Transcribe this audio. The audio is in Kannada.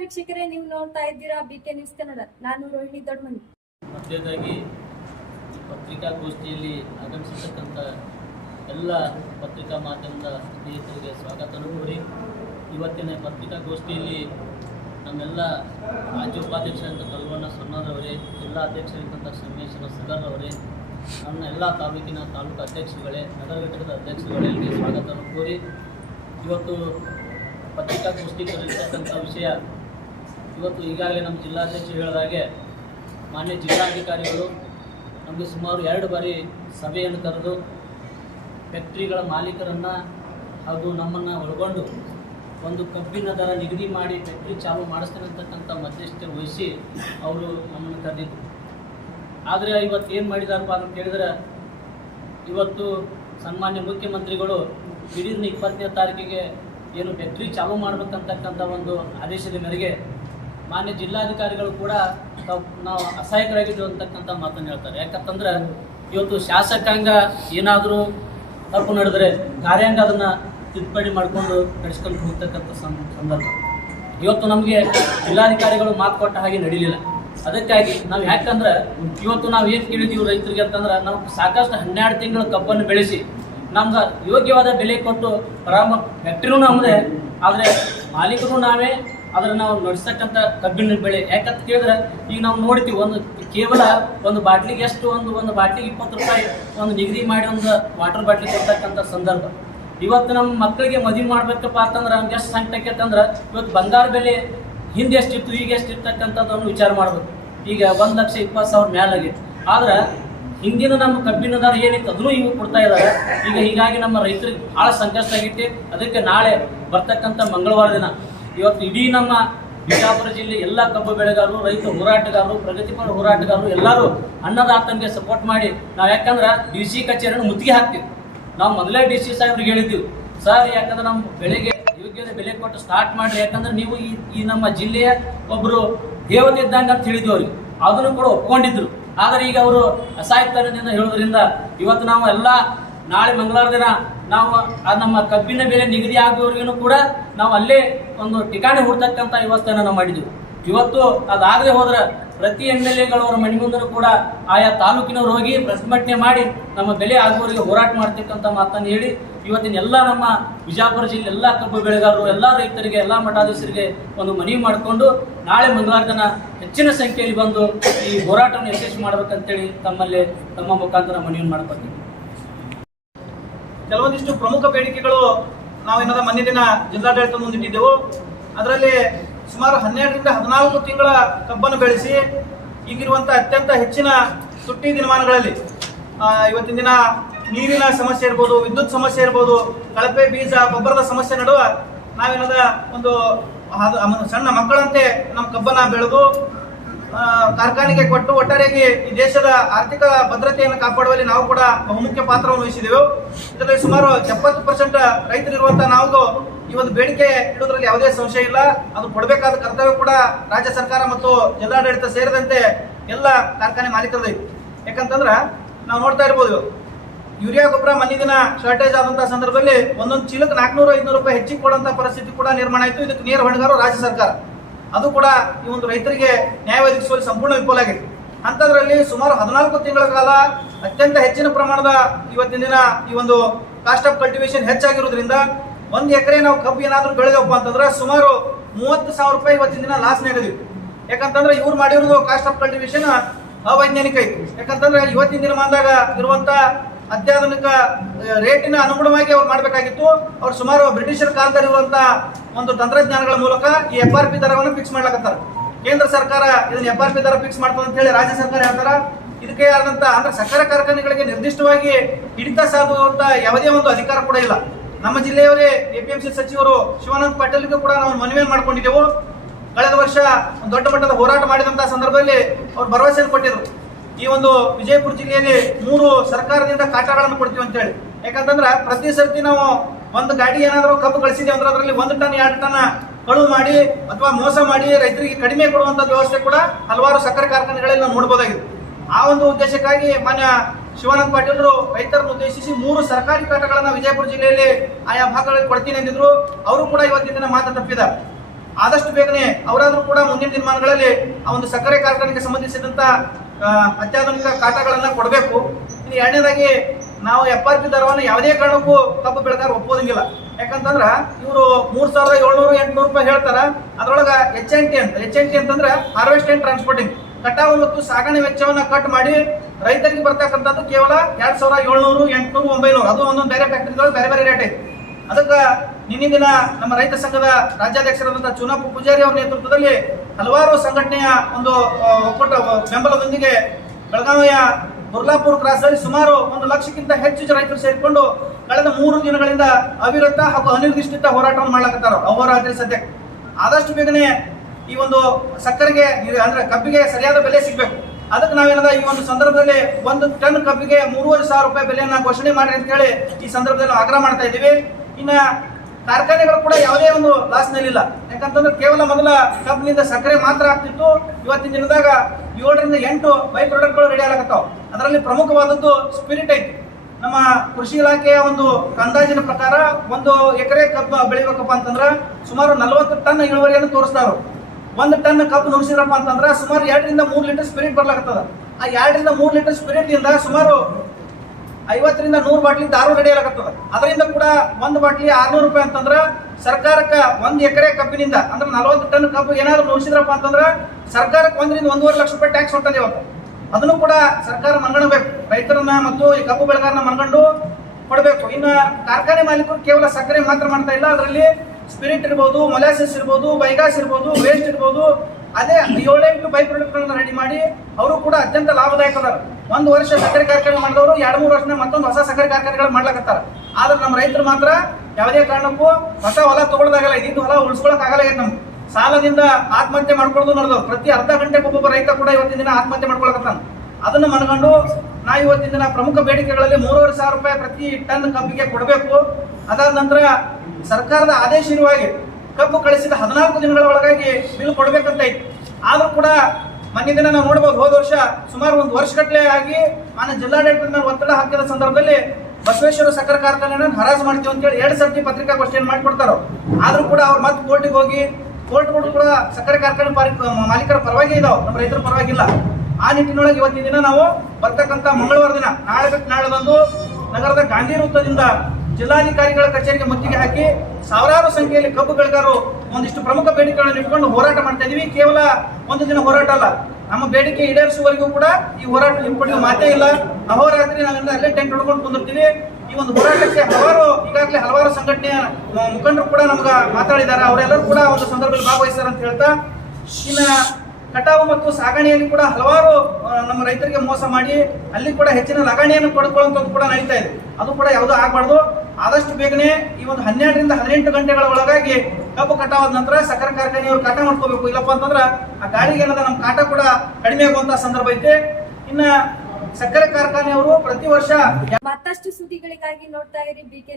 ವೀಕ್ಷಕರೇ, ನೀವು ನೋಡ್ತಾ ಇದ್ದೀರಾ ಬಿ ಕೆ ನ್ಯೂಸ್ ಕನ್ನಡ ನಾನು ರೋಹಿಣಿ ದೊಡ್ಡಮನಿ ಮೊದಲನೇದಾಗಿ ಪತ್ರಿಕಾಗೋಷ್ಠಿಯಲ್ಲಿ ಆಗಮಿಸಿರ್ತಕ್ಕಂಥ ಎಲ್ಲ ಪತ್ರಿಕಾ ಮಾಧ್ಯಮದ ಸ್ನೇಹಿತರಿಗೆ ಸ್ವಾಗತ ಕೋರಿ ಇವತ್ತಿನ ಪತ್ರಿಕಾಗೋಷ್ಠಿಯಲ್ಲಿ ನಮ್ಮೆಲ್ಲ ರಾಜ್ಯ ಉಪಾಧ್ಯಕ್ಷರಾದಂಥ ಕಲ್ವಣ್ಣ ಸೊನ್ನರವರೇ ಜಿಲ್ಲಾ ಅಧ್ಯಕ್ಷರಾದಂಥ ಸಂಗಮೇಶ್ವರ ಸಗರ್ ಅವರೇ, ನನ್ನ ಎಲ್ಲ ತಾಲೂಕಿನ ತಾಲೂಕು ಅಧ್ಯಕ್ಷರುಗಳೇ, ನಗರ ಘಟಕದ ಅಧ್ಯಕ್ಷರುಗಳಿಗೆ ಸ್ವಾಗತವನ್ನು ಕೋರಿ ಇವತ್ತು ಪತ್ರಿಕಾಗೋಷ್ಠಿ ಕರೆದಿರ್ತಕ್ಕಂಥ ವಿಷಯ ಇವತ್ತು ಈಗಾಗಲೇ ನಮ್ಮ ಜಿಲ್ಲಾಧ್ಯಕ್ಷರು ಹೇಳಿದ ಹಾಗೆ ಮಾನ್ಯ ಜಿಲ್ಲಾಧಿಕಾರಿಗಳು ನಮಗೆ ಸುಮಾರು ಎರಡು ಬಾರಿ ಸಭೆಯನ್ನು ಕರೆದು ಫ್ಯಾಕ್ಟ್ರಿಗಳ ಮಾಲೀಕರನ್ನು ಹಾಗೂ ನಮ್ಮನ್ನು ಒಳಗೊಂಡು ಒಂದು ಕಬ್ಬಿನ ದರ ನಿಗದಿ ಮಾಡಿ ಫ್ಯಾಕ್ಟ್ರಿ ಚಾಲು ಮಾಡಿಸ್ತೇನೆ ಅಂತಕ್ಕಂಥ ವಹಿಸಿ ಅವರು ನಮ್ಮನ್ನು ಕರೆದಿದ್ದರು ಆದರೆ ಇವತ್ತು ಏನು ಮಾಡಿದಾರಪ್ಪ ಅಂತ ಕೇಳಿದ್ರೆ, ಇವತ್ತು ಸನ್ಮಾನ್ಯ ಮುಖ್ಯಮಂತ್ರಿಗಳು ದಿಢೀರ್ನ ಇಪ್ಪತ್ತನೇ ತಾರೀಕಿಗೆ ಏನು ಫ್ಯಾಕ್ಟ್ರಿ ಚಾಲು ಮಾಡ್ಬೇಕಂತಕ್ಕಂಥ ಒಂದು ಆದೇಶದ ಮೇರೆಗೆ ಮಾನ್ಯ ಜಿಲ್ಲಾಧಿಕಾರಿಗಳು ಕೂಡ ನಾವು ಅಸಹಾಯಕರಾಗಿದ್ದು ಅಂತಕ್ಕಂಥ ಮಾತನ್ನು ಹೇಳ್ತಾರೆ. ಯಾಕಂತಂದ್ರೆ ಇವತ್ತು ಶಾಸಕಾಂಗ ಏನಾದರೂ ತಪ್ಪು ನಡೆದರೆ ಕಾರ್ಯಾಂಗ ಅದನ್ನು ತಿದ್ದುಪಡಿ ಮಾಡಿಕೊಂಡು ನಡೆಸ್ಕೊಂಡು ಹೋಗ್ತಕ್ಕಂಥ ಸಂದರ್ಭ. ಇವತ್ತು ನಮಗೆ ಜಿಲ್ಲಾಧಿಕಾರಿಗಳು ಮಾತು ಕೊಟ್ಟ ಹಾಗೆ ನಡೀಲಿಲ್ಲ. ಅದಕ್ಕಾಗಿ ನಾವು ಯಾಕಂದ್ರೆ ಇವತ್ತು ನಾವು ಏನು ಕೇಳಿದೀವಿ ರೈತರಿಗೆ ಅಂತಂದ್ರೆ ನಾವು ಸಾಕಷ್ಟು ಹನ್ನೆರಡು ತಿಂಗಳು ಕಬ್ಬನ್ನು ಬೆಳೆಸಿ ನಮ್ಗೆ ಯೋಗ್ಯವಾದ ಬೆಲೆ ಕೊಟ್ಟು ಪ್ರಾರಂಭ ಫ್ಯಾಕ್ಟ್ರಿನೂ ನಮ್ಮದೇ ಆದರೆ ಮಾಲೀಕರು ನಾವೇ ಅದನ್ನ ನಾವು ನಡೆಸ್ತಕ್ಕಂಥ ಕಬ್ಬಿನ ಬೆಳೆ. ಯಾಕಂತ ಕೇಳಿದ್ರೆ, ಈಗ ನಾವು ನೋಡ್ತೀವಿ, ಒಂದು ಕೇವಲ ಒಂದು ಬಾಟ್ಲಿಗೆ ಎಷ್ಟು, ಒಂದು ಒಂದು ಬಾಟ್ಲಿಗೆ ಇಪ್ಪತ್ತು ರೂಪಾಯಿ ಒಂದು ನಿಗದಿ ಮಾಡಿ ಒಂದು ವಾಟರ್ ಬಾಟ್ಲಿ ಕೊಡ್ತಕ್ಕಂಥ ಸಂದರ್ಭ. ಇವತ್ತು ನಮ್ಮ ಮಕ್ಕಳಿಗೆ ಮದುವೆ ಮಾಡ್ಬೇಕಪ್ಪ ಅಂತಂದ್ರೆ ನಮ್ಗೆ ಎಷ್ಟು ಸಂಕಟ ಅಂದ್ರೆ, ಇವತ್ತು ಬಂಗಾರ ಬೆಲೆ ಹಿಂದೆ ಎಷ್ಟಿತ್ತು, ಈಗ ಎಷ್ಟಿರ್ತಕ್ಕಂಥದ್ದನ್ನು ವಿಚಾರ ಮಾಡ್ಬೇಕು. ಈಗ ಒಂದು ಲಕ್ಷ ಇಪ್ಪತ್ತು ಸಾವಿರ ಮೇಲಾಗಿದೆ ಆದ್ರೆ, ಹಿಂದಿನ ನಮ್ಮ ಕಬ್ಬಿನ ದರ ಏನಿತ್ತು, ಅದನ್ನು ಇವು ಕೊಡ್ತಾ ಇದ್ದಾರೆ. ಈಗ ಹೀಗಾಗಿ ನಮ್ಮ ರೈತರಿಗೆ ಬಹಳ ಸಂಕಷ್ಟ ಆಗೈತಿ. ಅದಕ್ಕೆ ನಾಳೆ ಬರ್ತಕ್ಕಂಥ ಮಂಗಳವಾರ ದಿನ ಇವತ್ತು ಇಡೀ ನಮ್ಮ ಬಿಜಾಪುರ ಜಿಲ್ಲೆ ಎಲ್ಲ ಕಬ್ಬು ಬೆಳೆಗಾರರು, ರೈತ ಹೋರಾಟಗಾರರು ಪ್ರಗತಿಪರ ಹೋರಾಟಗಾರರು ಎಲ್ಲರೂ ಅನ್ನದಾತನಿಗೆ ಸಪೋರ್ಟ್ ಮಾಡಿ ನಾವು ಯಾಕಂದ್ರೆ ಡಿ ಸಿ ಕಚೇರಿಯನ್ನು ಮುತ್ತಿಗೆ ಹಾಕ್ತೀವಿ. ನಾವು ಮೊದಲೇ ಡಿ ಸಿ ಸಾಹೇಬ್ರಿಗೆ ಹೇಳಿದ್ದೀವಿ, ಸರ್, ಯಾಕಂದ್ರೆ ನಮ್ಮ ಬೆಳೆಗೆ ಯೋಗ್ಯದ ಬೆಲೆ ಕೊಟ್ಟು ಸ್ಟಾರ್ಟ್ ಮಾಡ್ರಿ, ಯಾಕಂದ್ರೆ ನೀವು ಈ ಈ ನಮ್ಮ ಜಿಲ್ಲೆಯ ಒಬ್ರು ದೇವತೆ ಇದ್ದಂಗೆ ಅಂತ ಹೇಳಿದ್ವಿ ಅವ್ರಿಗೆ. ಅದನ್ನು ಕೂಡ ಒಪ್ಕೊಂಡಿದ್ರು. ಆದರೆ ಈಗ ಅವರು ಅಸಹಾಯತನದಿಂದ ಹೇಳೋದ್ರಿಂದ ಇವತ್ತು ನಾವು ಎಲ್ಲ, ನಾಳೆ ಮಂಗಳವಾರ ದಿನ ನಾವು ನಮ್ಮ ಕಬ್ಬಿನ ಬೆಲೆ ನಿಗದಿ ಆಗುವವರಿಗೂ ಕೂಡ ನಾವು ಅಲ್ಲೇ ಒಂದು ಠಿಕಾಣಿ ಹುಡ್ತಕ್ಕಂಥ ವ್ಯವಸ್ಥೆಯನ್ನು ನಾವು ಮಾಡಿದ್ವಿ. ಇವತ್ತು ಅದಾಗದೆ ಹೋದ್ರೆ ಪ್ರತಿ ಎಂ ಎಲ್ ಎಗಳವರ ಮನೆ ಕೂಡ ಆಯಾ ತಾಲೂಕಿನವರು ಹೋಗಿ ಪ್ರತಿಭಟನೆ ಮಾಡಿ ನಮ್ಮ ಬೆಲೆ ಆಗುವವರಿಗೆ ಹೋರಾಟ ಮಾಡ್ತಕ್ಕಂಥ ಮಾತನ್ನು ಹೇಳಿ ಇವತ್ತಿನ ಎಲ್ಲ ನಮ್ಮ ಬಿಜಾಪುರ ಜಿಲ್ಲೆ ಎಲ್ಲ ಕಬ್ಬು ಬೆಳೆಗಾರರು, ಎಲ್ಲ ರೈತರಿಗೆ, ಎಲ್ಲ ಮಠಾಧೀಶರಿಗೆ ಒಂದು ಮನವಿ ಮಾಡಿಕೊಂಡು ನಾಳೆ ಮಂಗಳವಾರ ಹೆಚ್ಚಿನ ಸಂಖ್ಯೆಯಲ್ಲಿ ಬಂದು ಈ ಹೋರಾಟವನ್ನು ಯಶಸ್ವಿ ಮಾಡ್ಬೇಕಂತೇಳಿ ತಮ್ಮಲ್ಲಿ ತಮ್ಮ ಮುಖಾಂತರ ಮನವಿಯನ್ನು ಮಾಡ್ಕೊತೀವಿ ಕೆಲವೊಂದಿಷ್ಟು ಪ್ರಮುಖ ಬೇಡಿಕೆಗಳು ನಾವು ಮನೆ ದಿನ ಜಿಲ್ಲಾಡಳಿತ ಮುಂದಿಟ್ಟಿದ್ದೆವು. ಅದರಲ್ಲಿ ಸುಮಾರು ಹನ್ನೆರಡರಿಂದ ಹದಿನಾಲ್ಕು ತಿಂಗಳ ಕಬ್ಬನ್ನು ಬೆಳೆಸಿ ಈಗಿರುವಂಥ ಅತ್ಯಂತ ಹೆಚ್ಚಿನ ತುಟ್ಟಿ ದಿನಮಾನಗಳಲ್ಲಿ ಇವತ್ತಿನ ದಿನ ನೀರಿನ ಸಮಸ್ಯೆ ಇರ್ಬೋದು, ವಿದ್ಯುತ್ ಸಮಸ್ಯೆ ಇರ್ಬೋದು, ಕಳಪೆ ಬೀಜ, ಗೊಬ್ಬರದ ಸಮಸ್ಯೆ ನಡುವ ನಾವೇನದ ಒಂದು ಸಣ್ಣ ಮಕ್ಕಳಂತೆ ನಮ್ಮ ಕಬ್ಬನ್ನ ಬೆಳೆದು ಕಾರ್ಖಾನೆಗೆ ಕೊಟ್ಟು ಒಟ್ಟಾರೆಯಾಗಿ ಈ ದೇಶದ ಆರ್ಥಿಕ ಭದ್ರತೆಯನ್ನು ಕಾಪಾಡುವಲ್ಲಿ ನಾವು ಕೂಡ ಬಹುಮುಖ್ಯ ಪಾತ್ರವನ್ನು ವಹಿಸಿದೆವು. ಇದರಲ್ಲಿ ಸುಮಾರು ಎಪ್ಪತ್ತು ಪರ್ಸೆಂಟ್ ರೈತರಿರುವಂತಹ ನಾವು ಈ ಒಂದು ಬೇಡಿಕೆ ಇಡುವುದರಲ್ಲಿ ಯಾವುದೇ ಸಂಶಯ ಇಲ್ಲ. ಅದು ಕೊಡಬೇಕಾದ ಕರ್ತವ್ಯ ಕೂಡ ರಾಜ್ಯ ಸರ್ಕಾರ ಮತ್ತು ಜಿಲ್ಲಾಡಳಿತ ಸೇರಿದಂತೆ ಎಲ್ಲ ಕಾರ್ಖಾನೆ ಮಾಲೀಕರದ ಯಾಕಂತಂದ್ರೆ ಯಾಕಂತಂದ್ರ ನಾವು ನೋಡ್ತಾ ಇರ್ಬೋದು, ಯೂರಿಯಾ ಗೊಬ್ಬರ ಮನೆ ದಿನ ಶಾರ್ಟೇಜ್ ಆದಂತಹ ಸಂದರ್ಭದಲ್ಲಿ ಒಂದೊಂದು ಚೀಲಕ್ಕೆ ನಾಲ್ಕುನೂರು ಐದುನೂರು ರೂಪಾಯಿ ಹೆಚ್ಚಿಗೆ ಕೊಡುವಂತಹ ಪರಿಸ್ಥಿತಿ ಕೂಡ ನಿರ್ಮಾಣ ಆಯಿತು. ಇದಕ್ಕೆ ನೇರ ಹೊಣೆಗಾರರು ರಾಜ್ಯ ಸರ್ಕಾರ. ಅದು ಕೂಡ ಈ ಒಂದು ರೈತರಿಗೆ ನ್ಯಾಯ ಒದಗಿಸುವಲ್ಲಿ ಸಂಪೂರ್ಣ ವಿಫಲ ಆಗಿದೆ. ಅಂಥದ್ರಲ್ಲಿ ಸುಮಾರು ಹದಿನಾಲ್ಕು ತಿಂಗಳ ಕಾಲ ಅತ್ಯಂತ ಹೆಚ್ಚಿನ ಪ್ರಮಾಣದ ಇವತ್ತಿನ ದಿನ ಈ ಒಂದು ಕಾಸ್ಟ್ ಆಫ್ ಕಲ್ಟಿವೇಶನ್ ಹೆಚ್ಚಾಗಿರೋದ್ರಿಂದ ಒಂದು ಎಕರೆ ನಾವು ಕಬ್ಬು ಏನಾದರೂ ಬೆಳೆದಪ್ಪ ಅಂತಂದ್ರೆ ಸುಮಾರು ಮೂವತ್ತು ಸಾವಿರ ರೂಪಾಯಿ ಇವತ್ತಿನ ದಿನ ಲಾಸ್ ಆಗಿದೆ ಯಾಕಂತಂದ್ರೆ ಇವ್ರು ಮಾಡಿರೋದು ಕಾಸ್ಟ್ ಆಫ್ ಕಲ್ಟಿವೇಶನ್ ಅವೈಜ್ಞಾನಿಕ ಐತಿ ಯಾಕಂತಂದ್ರೆ ಇವತ್ತಿನ ದಿನಮಾನದಾಗ ಇರುವಂತ ಅತ್ಯಾಧುನಿಕ ರೇಟಿನ ಅನುಗುಣವಾಗಿ ಅವ್ರು ಮಾಡಬೇಕಾಗಿತ್ತು. ಅವ್ರು ಸುಮಾರು ಬ್ರಿಟಿಷರ ಕಾಲದಲ್ಲಿರುವಂತ ಒಂದು ತಂತ್ರಜ್ಞಾನಗಳ ಮೂಲಕ ಈ ಎಫ್ ಆರ್ ಪಿ ದರವನ್ನು ಫಿಕ್ಸ್ ಮಾಡ್ಲಕತ್ತಾರ. ಕೇಂದ್ರ ಸರ್ಕಾರ ಇದನ್ನ ಎಫ್ ಆರ್ ಪಿ ದರ ಫಿಕ್ಸ್ ಮಾಡ್ತದೆ ಅಂತ ಹೇಳಿ ರಾಜ್ಯ ಸರ್ಕಾರ ಹೇಳ್ತಾರ. ಇದಕ್ಕೆ ಆದಂತ, ಅಂದ್ರೆ ಸಕ್ಕರೆ ಕಾರ್ಖಾನೆಗಳಿಗೆ ನಿರ್ದಿಷ್ಟವಾಗಿ ಹಿಡಿತ ಸಾಧುವಂತ ಯಾವುದೇ ಒಂದು ಅಧಿಕಾರ ಕೂಡ ಇಲ್ಲ. ನಮ್ಮ ಜಿಲ್ಲೆಯವರೇ ಎಪಿಎಂಸಿ ಸಚಿವರು ಶಿವಾನಂದ ಪಾಟೀಲ್ಗೂ ಕೂಡ ನಾವು ಮನವಿ ಮಾಡ್ಕೊಂಡಿದ್ದೆವು. ಕಳೆದ ವರ್ಷ ದೊಡ್ಡ ಮಟ್ಟದ ಹೋರಾಟ ಮಾಡಿದಂತಹ ಸಂದರ್ಭದಲ್ಲಿ ಅವ್ರು ಭರವಸೆಯನ್ನು ಕೊಟ್ಟಿದ್ರು. ಈ ಒಂದು ವಿಜಯಪುರ ಜಿಲ್ಲೆಯಲ್ಲಿ ಮೂರು ಸರ್ಕಾರದಿಂದ ಕಾಟಗಳನ್ನು ಕೊಡ್ತೀವಿ ಅಂತ ಹೇಳಿ ಯಾಕಂತಂದ್ರೆ ಪ್ರತಿ ಸರ್ತಿ ನಾವು ಒಂದು ಗಾಡಿ ಏನಾದರೂ ಕಬ್ಬು ಕಳಿಸಿದೆ ಅಂದ್ರೆ ಅದರಲ್ಲಿ ಒಂದು ಟನ್, ಎರಡು ಟನ್ ಕಳುವು ಮಾಡಿ ಅಥವಾ ಮೋಸ ಮಾಡಿ ರೈತರಿಗೆ ಕಡಿಮೆ ಕೊಡುವಂತ ವ್ಯವಸ್ಥೆ ಕೂಡ ಹಲವಾರು ಸಕ್ಕರೆ ಕಾರ್ಖಾನೆಗಳಲ್ಲಿ ನಾವು ನೋಡಬಹುದಾಗಿದೆ ಆ ಒಂದು ಉದ್ದೇಶಕ್ಕಾಗಿ ಮಾನ್ಯ ಶಿವಾನಂದ ಪಾಟೀಲರು ರೈತರನ್ನು ಉದ್ದೇಶಿಸಿ ಮೂರು ಸರ್ಕಾರಿ ಕಾಟಗಳನ್ನ ವಿಜಯಪುರ ಜಿಲ್ಲೆಯಲ್ಲಿ ಆಯಾ ಭಾಗಗಳಲ್ಲಿ ಕೊಡ್ತೀನಿ ಅಂದಿದ್ರು. ಅವರು ಕೂಡ ಇವತ್ತಿನ ದಿನ ಮಾತು ತಪ್ಪಿದ್ದಾರೆ. ಆದಷ್ಟು ಬೇಗನೆ ಅವರಾದರೂ ಕೂಡ ಮುಂದಿನ ದಿನಮಾನಗಳಲ್ಲಿ ಆ ಒಂದು ಸಕ್ಕರೆ ಕಾರ್ಖಾನೆಗೆ ಸಂಬಂಧಿಸಿದಂತ ಅತ್ಯಾಧುನಿಕ ಕಾಟಗಳನ್ನ ಕೊಡಬೇಕು. ಇನ್ನು ಎರಡನೇದಾಗಿ ನಾವು ಎಫ್ ದರವನ್ನು ಯಾವುದೇ ಕಾರಣಕ್ಕೂ ಕಬ್ಬು ಬೆಳೆಗಾರ ಒಪ್ಪೋದಂಗಿಲ್ಲ ಯಾಕಂತಂದ್ರೆ ಇವರು ಮೂರ್ ಸಾವಿರದ ಏಳ್ನೂರು ಎಂಟ್ನೂರು ರೂಪಾಯಿ ಹೇಳ್ತಾರ. ಅದರೊಳಗೆ ಎಚ್ ಎನ್ ಟಿ ಅಂತ ಎಚ್ ಎನ್ ಟಿ ಅಂತಂದ್ರ ಹಾರ್ವೆಸ್ಟ್ ಅಂಡ್ ಟ್ರಾನ್ಸ್ಪೋರ್ಟಿಂಗ್ ಕಟಾವು ಮತ್ತು ಸಾಗಣೆ ವೆಚ್ಚವನ್ನ ಕಟ್ ಮಾಡಿ ರೈತರಿಗೆ ಬರ್ತಕ್ಕಂಥದ್ದು ಕೇವಲ ಎರಡ್ ಸಾವಿರದ ಏಳ್ನೂರು, ಎಂಟ್ನೂರು, ಒಂಬೈನೂರು. ಅದು ಒಂದೊಂದು ಬೇರೆ ಫ್ಯಾಕ್ಟ್ರಿಗಳು ಬೇರೆ ಬೇರೆ ರೇಟ್ ಐತಿ. ಅದಕ್ಕ ನಿನ್ನೆ ದಿನ ನಮ್ಮ ರೈತ ಸಂಘದ ರಾಜ್ಯಾಧ್ಯಕ್ಷರಾದಂಥ ಚುನಾಪು ಪೂಜಾರಿ ಅವರ ನೇತೃತ್ವದಲ್ಲಿ ಹಲವಾರು ಸಂಘಟನೆಯ ಒಂದು ಒಕ್ಕೂಟ ಬೆಂಬಲದೊಂದಿಗೆ ಬೆಳಗಾವಿಯ ಬುರ್ಲಾಪುರ್ ಕ್ರಾಸ್ನಲ್ಲಿ ಸುಮಾರು ಒಂದು ಲಕ್ಷಕ್ಕಿಂತ ಹೆಚ್ಚು ಜನ ರೈತರು ಸೇರಿಕೊಂಡು ಕಳೆದ ಮೂರು ದಿನಗಳಿಂದ ಅವಿರತ ಹಾಗೂ ಅನಿರ್ದಿಷ್ಟಿತ ಹೋರಾಟವನ್ನು ಮಾಡ್ಲಾಕತ್ತಾರ ಅಹೋರಾತ್ರಿ ಸದ್ಯಕ್ಕೆ ಆದಷ್ಟು ಬೇಗನೆ ಈ ಒಂದು ಸಕ್ಕರೆಗೆ ಅಂದ್ರೆ ಕಬ್ಬಿಗೆ ಸರಿಯಾದ ಬೆಲೆ ಸಿಗ್ಬೇಕು. ಅದಕ್ಕೆ ನಾವೇನದ ಈ ಒಂದು ಸಂದರ್ಭದಲ್ಲಿ ಒಂದು ಟನ್ ಕಬ್ಬಿಗೆ ಮೂರುವರೆ ಸಾವಿರ ರೂಪಾಯಿ ಬೆಲೆಯನ್ನ ಘೋಷಣೆ ಮಾಡಿ ಅಂತ ಹೇಳಿ ಈ ಸಂದರ್ಭದಲ್ಲಿ ಆಗ್ರಹ ಮಾಡ್ತಾ ಇದ್ದೀವಿ. ಇನ್ನ ಕಾರ್ಖಾನೆಗಳು ಕೂಡ ಯಾವುದೇ ಒಂದು ಲಾಸ್ ನಲ್ಲಿಲ್ಲ. ಯಾಕಂತಂದ್ರೆ ಕೇವಲ ಮೊದಲ ಕಬ್ಬಿನಿಂದ ಸಕ್ಕರೆ ಮಾತ್ರ ಆಗ್ತಿತ್ತು. ಇವತ್ತಿನ ದಿನದಾಗ ಏಳರಿಂದ ಎಂಟು ಬೈ ಪ್ರಾಡಕ್ಟ್ಗಳು ರೆಡಿ ಆಗತ್ತಾವ ಅದರಲ್ಲಿ ಪ್ರಮುಖವಾದದ್ದು ಸ್ಪಿರಿಟ್ ಐತಿ. ನಮ್ಮ ಕೃಷಿ ಇಲಾಖೆಯ ಒಂದು ಅಂದಾಜಿನ ಪ್ರಕಾರ ಒಂದು ಎಕರೆ ಕಬ್ಬು ಬೆಳಿಬೇಕಪ್ಪ ಅಂತಂದ್ರೆ ಸುಮಾರು ನಲವತ್ತು ಟನ್ ಇಳುವರಿಯನ್ನು ತೋರಿಸ್ತಾರ. ಒಂದು ಟನ್ ಕಬ್ಬು ನುಡಿಸಿದ್ರಪ್ಪ ಅಂತಂದ್ರೆ ಸುಮಾರು ಎರಡರಿಂದ ಮೂರು ಲೀಟರ್ ಸ್ಪಿರಿಟ್ ಬರ್ಲಾಗತ್ತದ ಆ ಎರಡರಿಂದ ಮೂರು ಲೀಟರ್ ಸ್ಪಿರಿಟ್ ಇಂದ ಸುಮಾರು ಐವತ್ತರಿಂದ ನೂರು ಬಾಟ್ಲಿ ದಾರು ಆಗತ್ತದ ಅದರಿಂದ ಕೂಡ ಒಂದು ಬಾಟ್ಲಿ ಆರ್ನೂರು ರೂಪಾಯಿ ಅಂತಂದ್ರ ಸರ್ಕಾರಕ್ಕೆ ಒಂದು ಎಕರೆ ಕಬ್ಬಿನಿಂದ, ಅಂದ್ರೆ ನಲವತ್ತು ಟನ್ ಕಬ್ಬು ಏನಾದ್ರು ನುಡಿಸಿದ್ರಪ್ಪ ಅಂತಂದ್ರ ಸರ್ಕಾರಕ್ಕೆ ಒಂದರಿಂದ ಒಂದೂವರೆ ಲಕ್ಷ ರೂಪಾಯಿ ಟ್ಯಾಕ್ಸ್ ಹೊಂಟದೆ ಇವತ್ತು ಅದನ್ನು ಕೂಡ ಸರ್ಕಾರ ಮನ್ಗಣಬೇಕು ರೈತರನ್ನ ಮತ್ತು ಈ ಕಬ್ಬು ಬೆಳೆಗಾರನ ಮನ್ಗಂಡು ಕೊಡಬೇಕು. ಇನ್ನು ಕಾರ್ಖಾನೆ ಮಾಲೀಕರು ಕೇವಲ ಸಕ್ಕರೆ ಮಾತ್ರ ಮಾಡ್ತಾ ಇಲ್ಲ. ಅದರಲ್ಲಿ ಸ್ಪಿರಿಟ್ ಇರ್ಬೋದು ಮೊಲಾಸಿಸ್ ಇರ್ಬೋದು ಬೈಗಾಸ್ ಇರ್ಬೋದು ವೇಸ್ಟ್ ಇರ್ಬೋದು ಅದೇ ಏಳೆಂಟು ಬೈ ಪ್ರಾಡಕ್ಟ್ಗಳನ್ನ ರೆಡಿ ಮಾಡಿ ಅವರು ಕೂಡ ಅತ್ಯಂತ ಲಾಭದಾಯಕ ಅದಾರ ಒಂದು ವರ್ಷ ಸಕ್ಕರೆ ಕಾರ್ಖಾನೆ ಮಾಡಿದವರು, ಎರಡು ಮೂರು ವರ್ಷ ಮತ್ತೊಂದು ಹೊಸ ಸಕ್ಕರೆ ಕಾರ್ಖಾನೆಗಳು ಮಾಡ್ಲಾಕತ್ತಾರ. ಆದ್ರೆ ನಮ್ಮ ರೈತರು ಮಾತ್ರ ಯಾವುದೇ ಕಾರಣಕ್ಕೂ ಹೊಸ ಹೊಲ ತಗೊಳ್ಳೋದಾಗಲ್ಲ ಇದ್ದು ಹೊಲ ಉಳಿಸ್ಕೊಳಕ್ ಆಗಲ್ಲ ನಮ್ಗೆ? ಸಾಲದಿಂದ ಆತ್ಮಹತ್ಯೆ ಮಾಡ್ಕೊಳ್ಳೋದು ನೋಡಿದ್ರು ಪ್ರತಿ ಅರ್ಧ ಗಂಟೆಗೆ ಒಬ್ಬೊಬ್ಬ ರೈತ ಕೂಡ ಇವತ್ತಿನ ದಿನ ಆತ್ಮಹತ್ಯೆ ಮಾಡ್ಕೊಳಕತ್ತಾನ. ಅದನ್ನು ಮನಗಂಡು ನಾ ಇವತ್ತಿನ ದಿನ ಪ್ರಮುಖ ಬೇಡಿಕೆಗಳಲ್ಲಿ ಮೂರುವರೆ ಸಾವಿರ ರೂಪಾಯಿ ಪ್ರತಿ ಟನ್ ಕಬ್ಬಿಗೆ ಕೊಡಬೇಕು. ಅದಾದ ನಂತರ ಸರ್ಕಾರದ ಆದೇಶ ಇರುವಾಗೆ ಕಬ್ಬು ಕಳಿಸಿದ ಹದಿನಾಲ್ಕು ದಿನಗಳ ಒಳಗಾಗಿ ಬಿಲ್ ಕೊಡಬೇಕಂತ ಇತ್ತು. ಆದ್ರೂ ಕೂಡ ಮನೆ ದಿನ ನಾವು ನೋಡಬಹುದು ಹೋದ ವರ್ಷ ಸುಮಾರು ಒಂದು ವರ್ಷಗಟ್ಟಲೆ ಆಗಿ ನಾನು ಜಿಲ್ಲಾಡಳಿತದ ಮೇಲೆ ಒತ್ತಡ ಹಾಕಿದ ಸಂದರ್ಭದಲ್ಲಿ ಬಸವೇಶ್ವರ ಸಕ್ಕರೆ ಕಾರ್ಖಾನೆನ ಹರಾಜು ಮಾಡ್ತೀವಿ ಅಂತೇಳಿ ಎರಡು ಸರ್ತಿ ಪತ್ರಿಕಾಗೋಷ್ಠಿಯನ್ನು ಮಾಡಿಕೊಡ್ತಾರೋ. ಆದ್ರೂ ಕೂಡ ಅವ್ರು ಮತ್ತೆ ಕೋರ್ಟಿಗೆ ಹೋಗಿ, ಕೋರ್ಟ್ ಕೂಡ ಸಕ್ಕರೆ ಕಾರ್ಖಾನೆ ಮಾಲೀಕರ ಪರವಾಗಿ ಇದಾವೆ, ನಮ್ಮ ರೈತರ ಪರವಾಗಿಲ್ಲ. ಆ ನಿಟ್ಟಿನೊಳಗೆ ಇವತ್ತಿನ ದಿನ ನಾವು ಬರ್ತಕ್ಕಂಥ ಮಂಗಳವಾರ ದಿನ, ನಾಳೆ ಬಿಟ್ಟು ನಗರದ ಗಾಂಧಿ ವೃತ್ತದಿಂದ ಜಿಲ್ಲಾಧಿಕಾರಿಗಳ ಕಚೇರಿಗೆ ಮುತ್ತಿಗೆ ಹಾಕಿ ಸಾವಿರಾರು ಸಂಖ್ಯೆಯಲ್ಲಿ ಕಬ್ಬು ಬೆಳೆಗಾರರು ಒಂದಿಷ್ಟು ಪ್ರಮುಖ ಬೇಡಿಕೆಗಳನ್ನು ಇಟ್ಕೊಂಡು ಹೋರಾಟ ಮಾಡ್ತಾ ಕೇವಲ ಒಂದು ದಿನ ಹೋರಾಟ ಅಲ್ಲ, ನಮ್ಮ ಬೇಡಿಕೆ ಈಡೇರಿಸುವವರೆಗೂ ಕೂಡ ಈ ಹೋರಾಟ ಹಿಂಪಡೆಯುವ ಮಾತೇ ಇಲ್ಲ. ಅಹೋರಾತ್ರಿ ನಾವೆಲ್ಲ ಅಲ್ಲೇ ಟೆಂಟ್ ಹೊಡ್ಕೊಂಡು ಬಂದಿರ್ತೀವಿ ಈ ಒಂದು ಹೋರಾಟಕ್ಕೆ ಹಲವಾರು, ಈಗಾಗಲೇ ಹಲವಾರು ಸಂಘಟನೆಯ ಮುಖಂಡರು ಕೂಡ ನಮ್ಗೆ ಮಾತಾಡಿದ್ದಾರೆ. ಅವರೆಲ್ಲರೂ ಕೂಡ ಒಂದು ಸಂದರ್ಭದಲ್ಲಿ ಭಾಗವಹಿಸ್ತಾರೆ ಅಂತ ಹೇಳ್ತಾ, ಇನ್ನ ಕಟಾವು ಮತ್ತು ಸಾಗಣೆಯಲ್ಲಿ ಕೂಡ ಹಲವಾರು ನಮ್ಮ ರೈತರಿಗೆ ಮೋಸ ಮಾಡಿ, ಅಲ್ಲಿ ಕೂಡ ಹೆಚ್ಚಿನ ಲಗಾಣಿಯನ್ನು ಪಡ್ಕೊಳ್ಳುವಂಥದ್ದು ಕೂಡ ನಡೀತಾ ಇದೆ. ಅದು ಕೂಡ ಯಾವುದೂ ಆಗಬಾರ್ದು. ಆದಷ್ಟು ಬೇಗನೆ ಈ ಒಂದು ಹನ್ನೆರಡರಿಂದ ಹದಿನೆಂಟು ಗಂಟೆಗಳ ಒಳಗಾಗಿ ಕಬ್ಬು ಕಟಾವಾದ ನಂತರ ಸಕ್ಕರೆ ಕಾರ್ಖಾನೆಯವರು ಕಾಟ ಮಾಡ್ಕೋಬೇಕು. ಇಲ್ಲಪ್ಪ ಅಂತಂದ್ರೆ ಆ ಗಾಳಿಗೆ ಏನದ ನಮ್ಮ ಕಾಟ ಕೂಡ ಕಡಿಮೆ ಆಗುವಂತ ಸಂದರ್ಭ ಐತೆ. ಇನ್ನ ಸಕ್ಕರೆ ಕಾರ್ಖಾನೆಯವರು ಪ್ರತಿ ವರ್ಷ ಮತ್ತಷ್ಟು ಸುದ್ದಿಗಳಿಗಾಗಿ ನೋಡ್ತಾ ಇರಿ ಬಿ ಕೆ